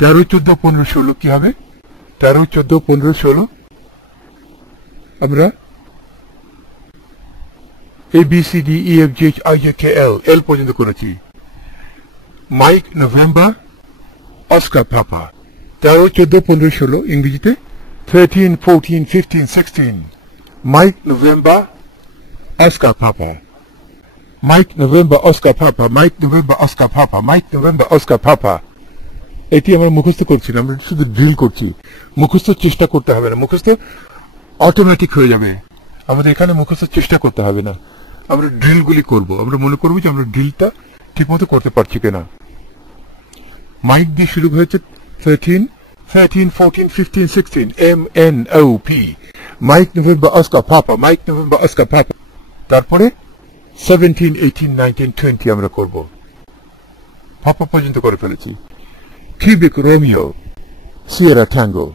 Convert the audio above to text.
13, 14, 15, 16 কি হবে? 13, 14, 15, 16 আমরা A B C D E F G H I J K L পর্যন্ত করেছি। মাইক নভেম্বর অস্কার পাপা। 13, 14, 15, 16 ইংরেজিতে 13, 14, 15, 16 মাইক নভেম্বর অস্কার পাপা। মাইক নভেম্বর অস্কার পাপা, mic November Oscar পাপা, mic November Oscar পাপা। এটি আমরা মুখস্থ করছি না, আমরা শুধু ড্রিল করছি। মুখস্থ চেষ্টা করতে হবে না, মুখস্থ অটোমেটিক হয়ে যাবে। আমাদের এখানে মুখস্থ চেষ্টা করতে হবে না, আমরা ড্রিলগুলি করব। আমরা মনে করবো যে আমরা ড্রিলটা ঠিক মতো করতে পারছি কিনা। মাইক দিয়ে শুরু হয়েছে 13, 14, 15, 16 MNOP মাইক নভেম্বর অস্কার পাপা, মাইক নভেম্বর অস্কার পাপা। তারপরে 17, 18, 19, 20 আমরা করব। পাপা পর্যন্ত করে ফেলেছি। Quebec Romeo Sierra tango.